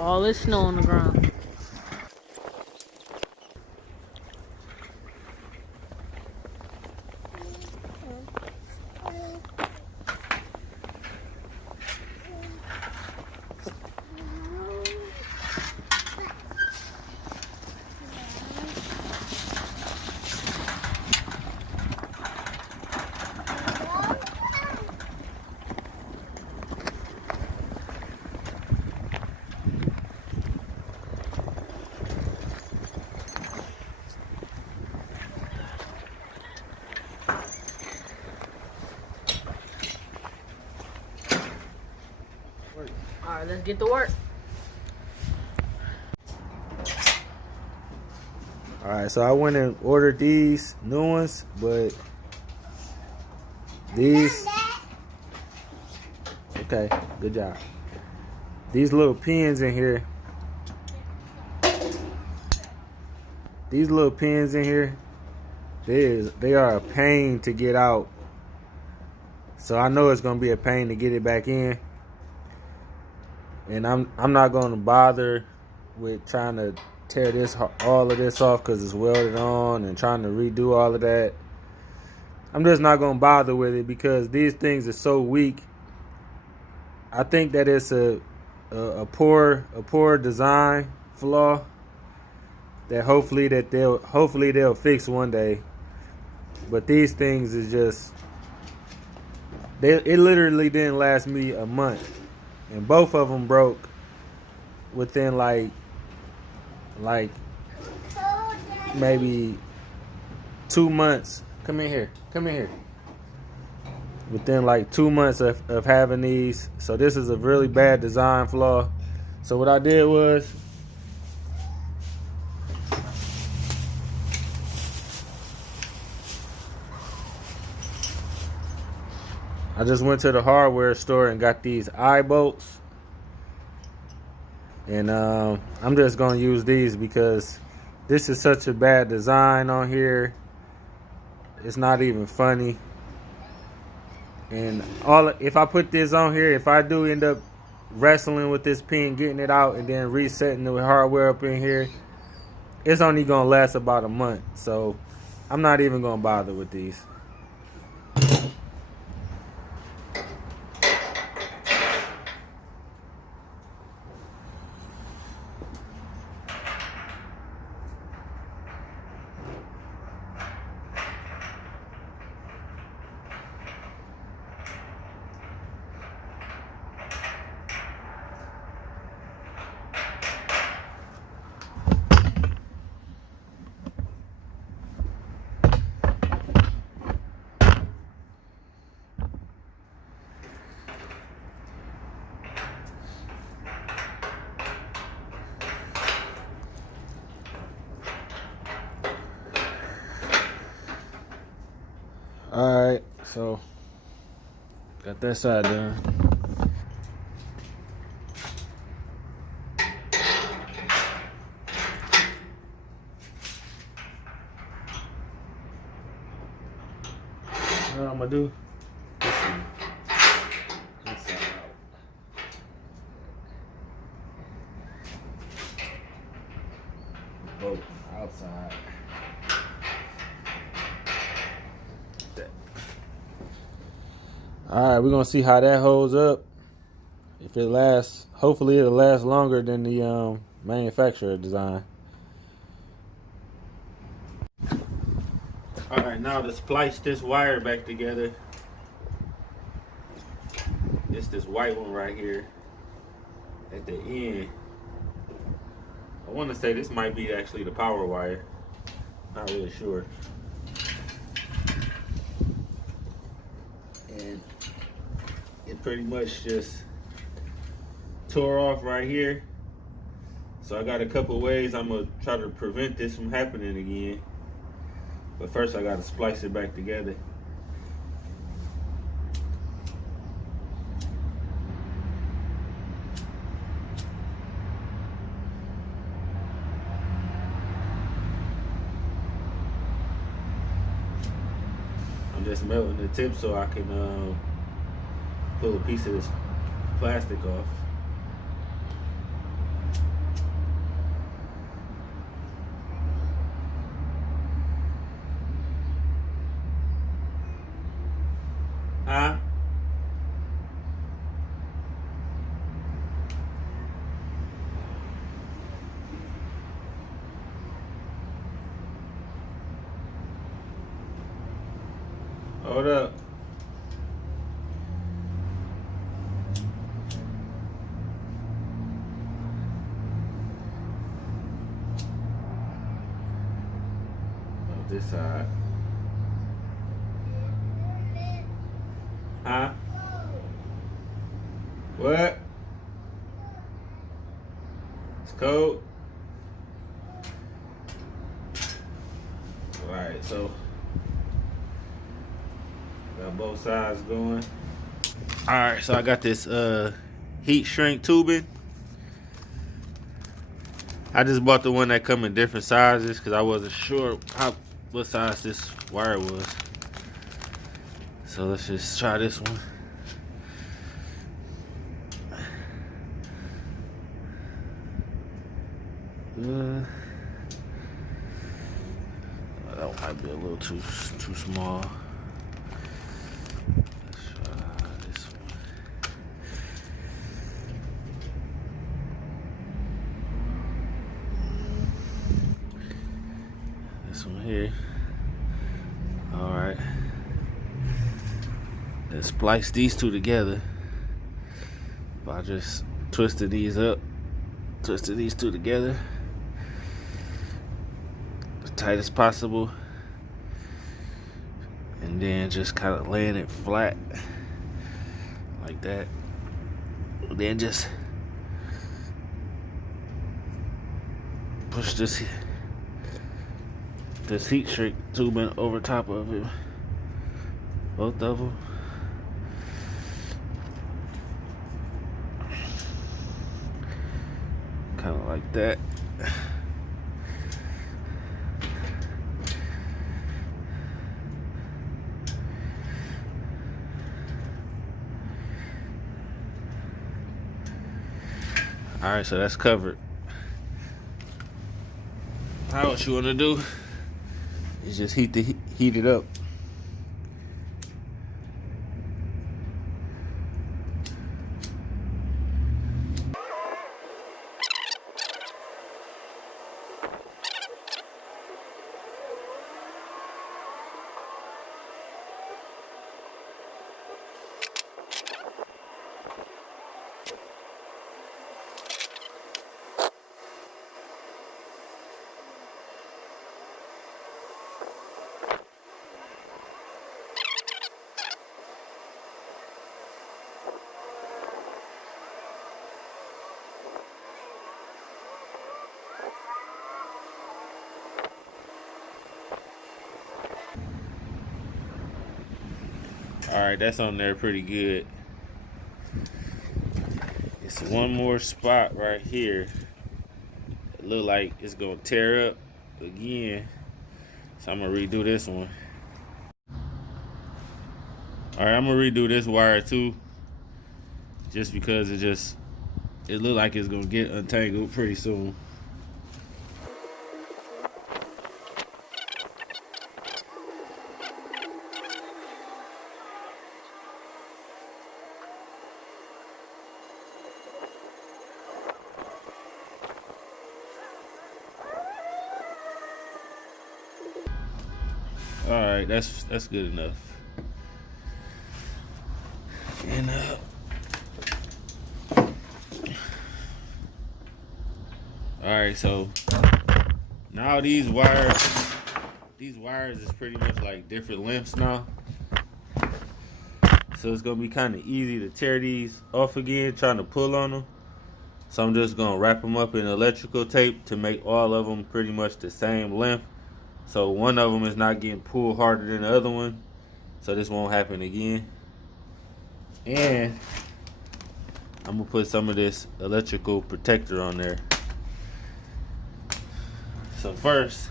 All this snow on the ground. All right, let's get to work. All right, so I went and ordered these new ones, but these, okay, good job. These little pins in here, they are a pain to get out. So I know it's gonna be a pain to get it back in. And I'm not gonna bother with trying to tear all of this off because it's welded on and trying to redo all of that. I'm just not gonna bother with it because these things are so weak. I think that it's a poor design flaw that hopefully they'll fix one day. But these things is just it literally didn't last me a month. And both of them broke within like maybe 2 months. Come in here. Within like 2 months of having these. So this is a really bad design flaw. So what I did was I just went to the hardware store and got these eye bolts. And I'm just going to use these because this is such a bad design on here. It's not even funny. And if I put this on here, if I do end up wrestling with this pin, getting it out, and then resetting the hardware up in here, it's only going to last about a month. So I'm not even going to bother with these. Alright, so got that side done. What I'm gonna do? This side out. Both outside. Alright, we're gonna see how that holds up. If it lasts, hopefully it'll last longer than the manufacturer design. Alright, now to splice this wire back together. It's this white one right here at the end. I want to say this might be actually the power wire. Not really sure. And it pretty much just tore off right here. So I got a couple ways I'm gonna try to prevent this from happening again. But first I gotta splice it back together. I'm just melting the tip so I can pull a piece of this plastic off. Huh? Hold up. On this side. Huh? What? It's cold. Alright, so got both sides going. Alright, so I got this heat shrink tubing. I just bought the one that come in different sizes because I wasn't sure what size this wire was. So let's just try this one. That might be a little too small. Let's try this one. This one here. All right. Let's splice these two together by just twisting these up, twisting these two together as tight as possible, and then just kind of laying it flat like that. Then just push this heat shrink tubing over top of it, both of them. Kind of like that. All right, so that's covered. Now what you want to do is just heat it up. All right, that's on there pretty good. It's one more spot right here. It look like it's gonna tear up again. So I'm gonna redo this one. All right, I'm gonna redo this wire too. Just because it look like it's gonna get untangled pretty soon. All right, that's good enough. And all right, so now these wires is pretty much like different lengths now. So it's gonna be kind of easy to tear these off again, trying to pull on them. So I'm just gonna wrap them up in electrical tape to make all of them pretty much the same length. So one of them is not getting pulled harder than the other one. So this won't happen again. And I'm gonna put some of this electrical protector on there. So first,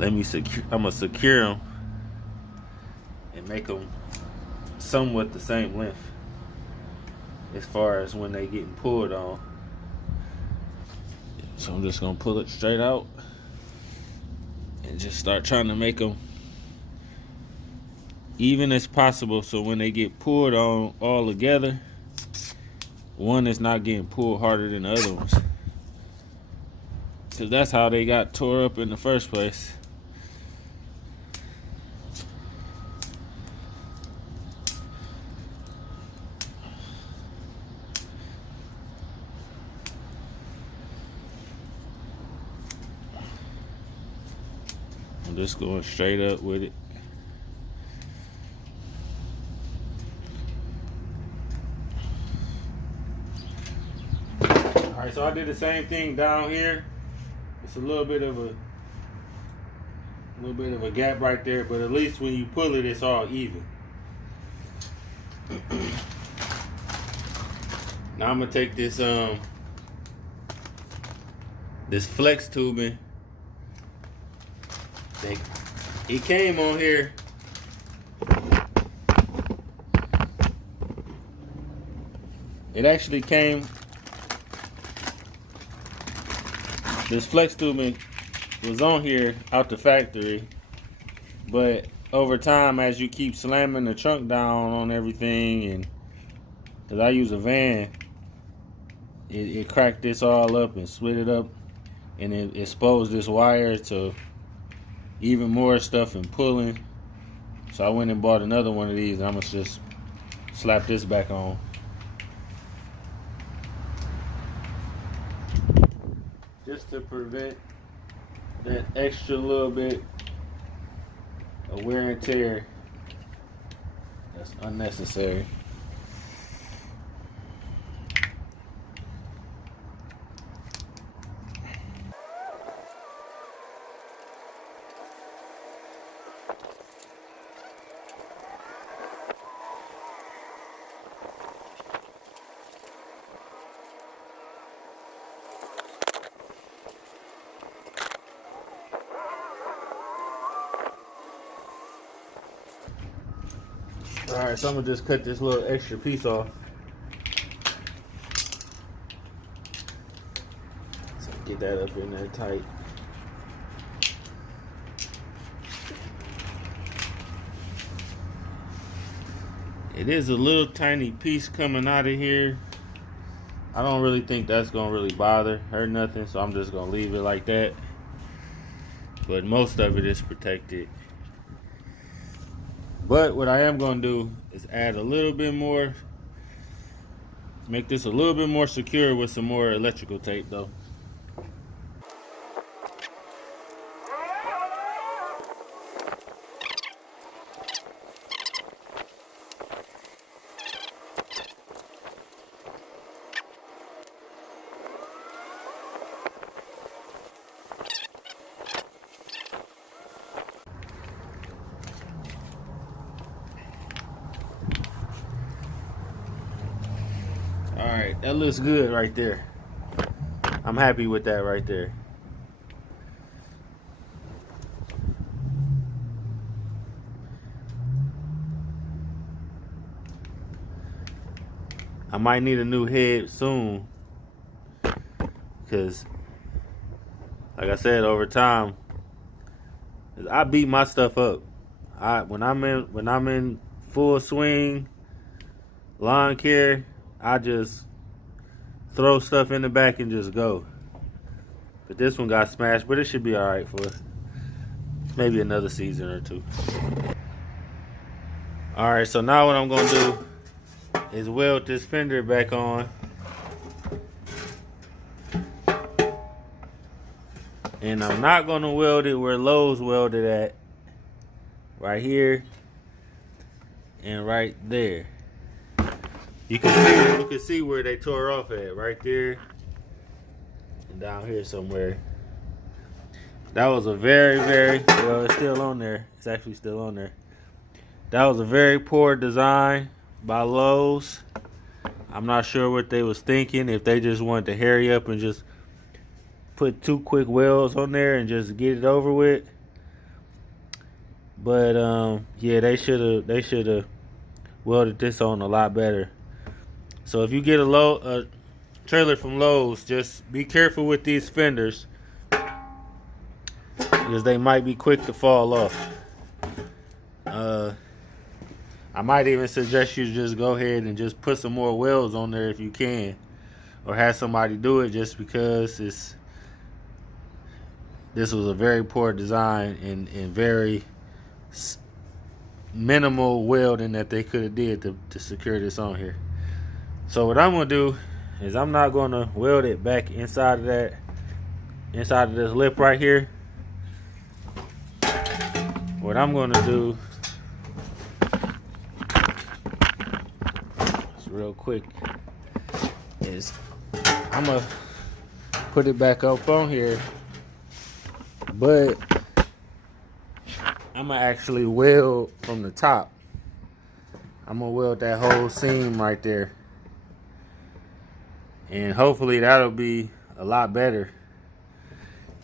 I'm gonna secure them and make them somewhat the same length as far as when they getting pulled on. So I'm just gonna pull it straight out and just start trying to make them even as possible, so when they get pulled on all together, one is not getting pulled harder than the other ones, because that's how they got tore up in the first place. I'm just going straight up with it. Alright, so I did the same thing down here. It's a little bit of a gap right there, but at least when you pull it, it's all even. Now I'm gonna take this this flex tubing. It came on here. It actually came. This flex tubing was on here out the factory, but over time, as you keep slamming the trunk down on everything, and because I use a van, it cracked this all up and split it up, and it exposed this wire to even more stuff and pulling. So I went and bought another one of these, and I'm gonna just slap this back on. Just to prevent that extra little bit of wear and tear that's unnecessary. Alright, so I'm gonna just cut this little extra piece off. So get that up in there tight. It is a little tiny piece coming out of here. I don't really think that's gonna really bother or nothing, so I'm just gonna leave it like that. But most of it is protected. But what I am going to do is add a little bit more, make this a little bit more secure with some more electrical tape though. Alright, that looks good right there. I'm happy with that right there. I might need a new head soon, because like I said, over time I beat my stuff up. When I'm in full swing lawn care, I just throw stuff in the back and just go. But this one got smashed, but it should be alright for maybe another season or two. Alright, so now what I'm going to do is weld this fender back on. And I'm not going to weld it where Lowe's welded at. Right here and right there. You can see where they tore off at, right there and down here somewhere. That was a very, well, it's still on there. It's actually still on there. That was a very poor design by Lowe's. I'm not sure what they was thinking, if they just wanted to hurry up and just put 2 quick welds on there and just get it over with. But yeah, they should have welded this on a lot better. So if you get a trailer from Lowe's, just be careful with these fenders, because they might be quick to fall off. I might even suggest you just go ahead and just put some more welds on there if you can, or have somebody do it, just because this was a very poor design and very minimal welding that they could have did to secure this on here. So what I'm gonna do is I'm not gonna weld it back inside of this lip right here. What I'm gonna do is real quick is I'm gonna put it back up on here, but I'm gonna actually weld from the top. I'm gonna weld that whole seam right there, and hopefully that'll be a lot better.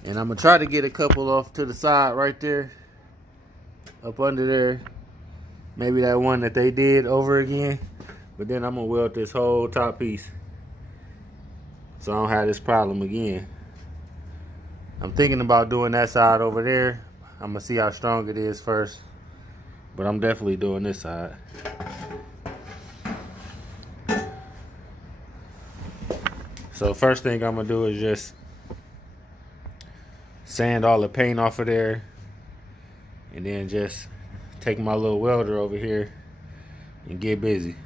And I'm gonna try to get a couple off to the side right there, up under there, maybe that one that they did over again. But then I'm gonna weld this whole top piece so I don't have this problem again. I'm thinking about doing that side over there. I'm gonna see how strong it is first, but I'm definitely doing this side. So first thing I'm gonna do is just sand all the paint off of there, and then just take my little welder over here and get busy.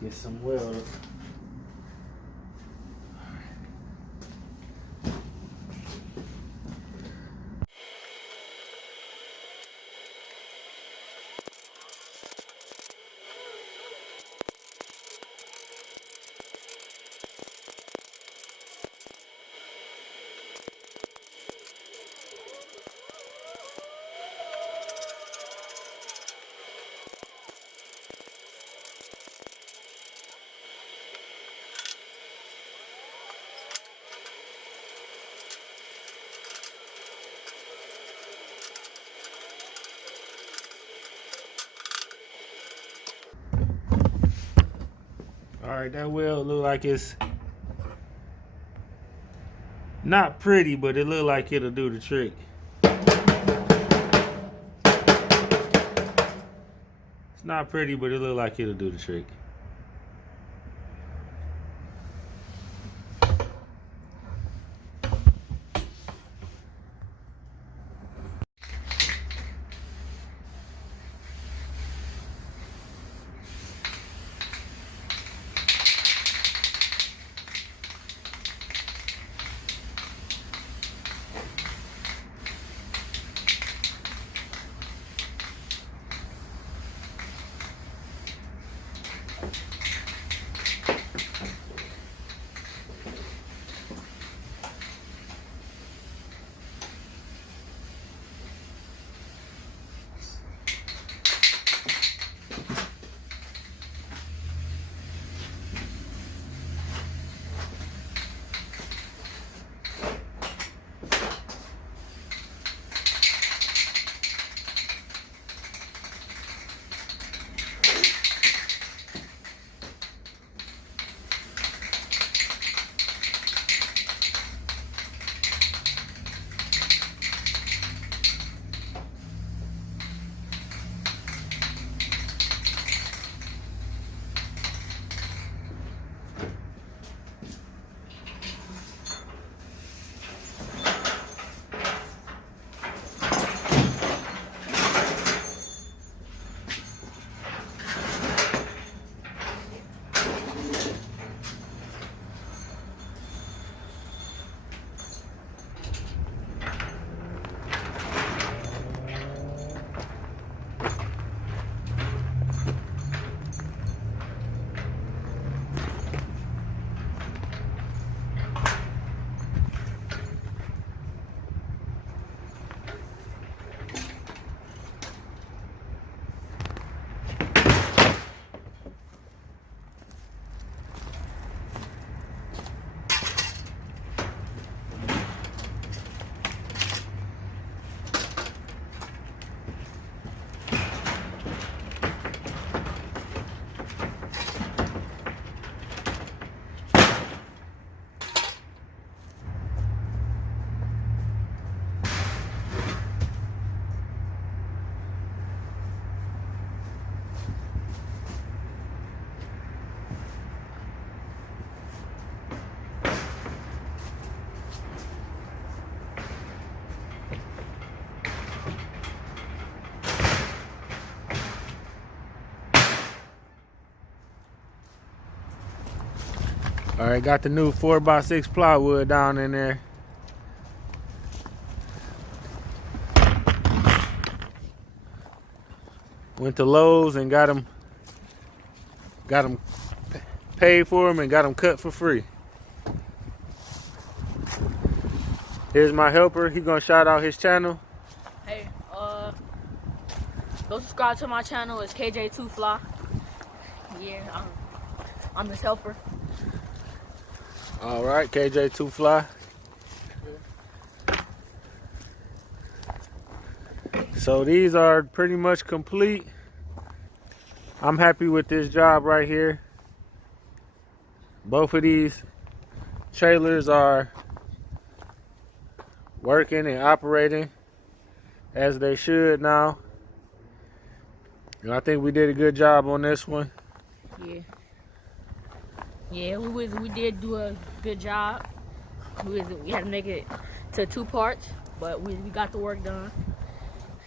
Get some weld. All right, that weld look like it's not pretty, but it look like it'll do the trick. It's not pretty, but it look like it'll do the trick. All right, got the new 4x6 plywood down in there. Went to Lowe's and got them paid for them and got them cut for free. Here's my helper. He gonna shout out his channel. Hey, go subscribe to my channel. It's KJ2Fly. Yeah, I'm his helper. All right, KJ2Fly. So these are pretty much complete. I'm happy with this job right here. Both of these trailers are working and operating as they should now. And I think we did a good job on this one. Yeah, we did do a good job. We had to make it to 2 parts, but we got the work done.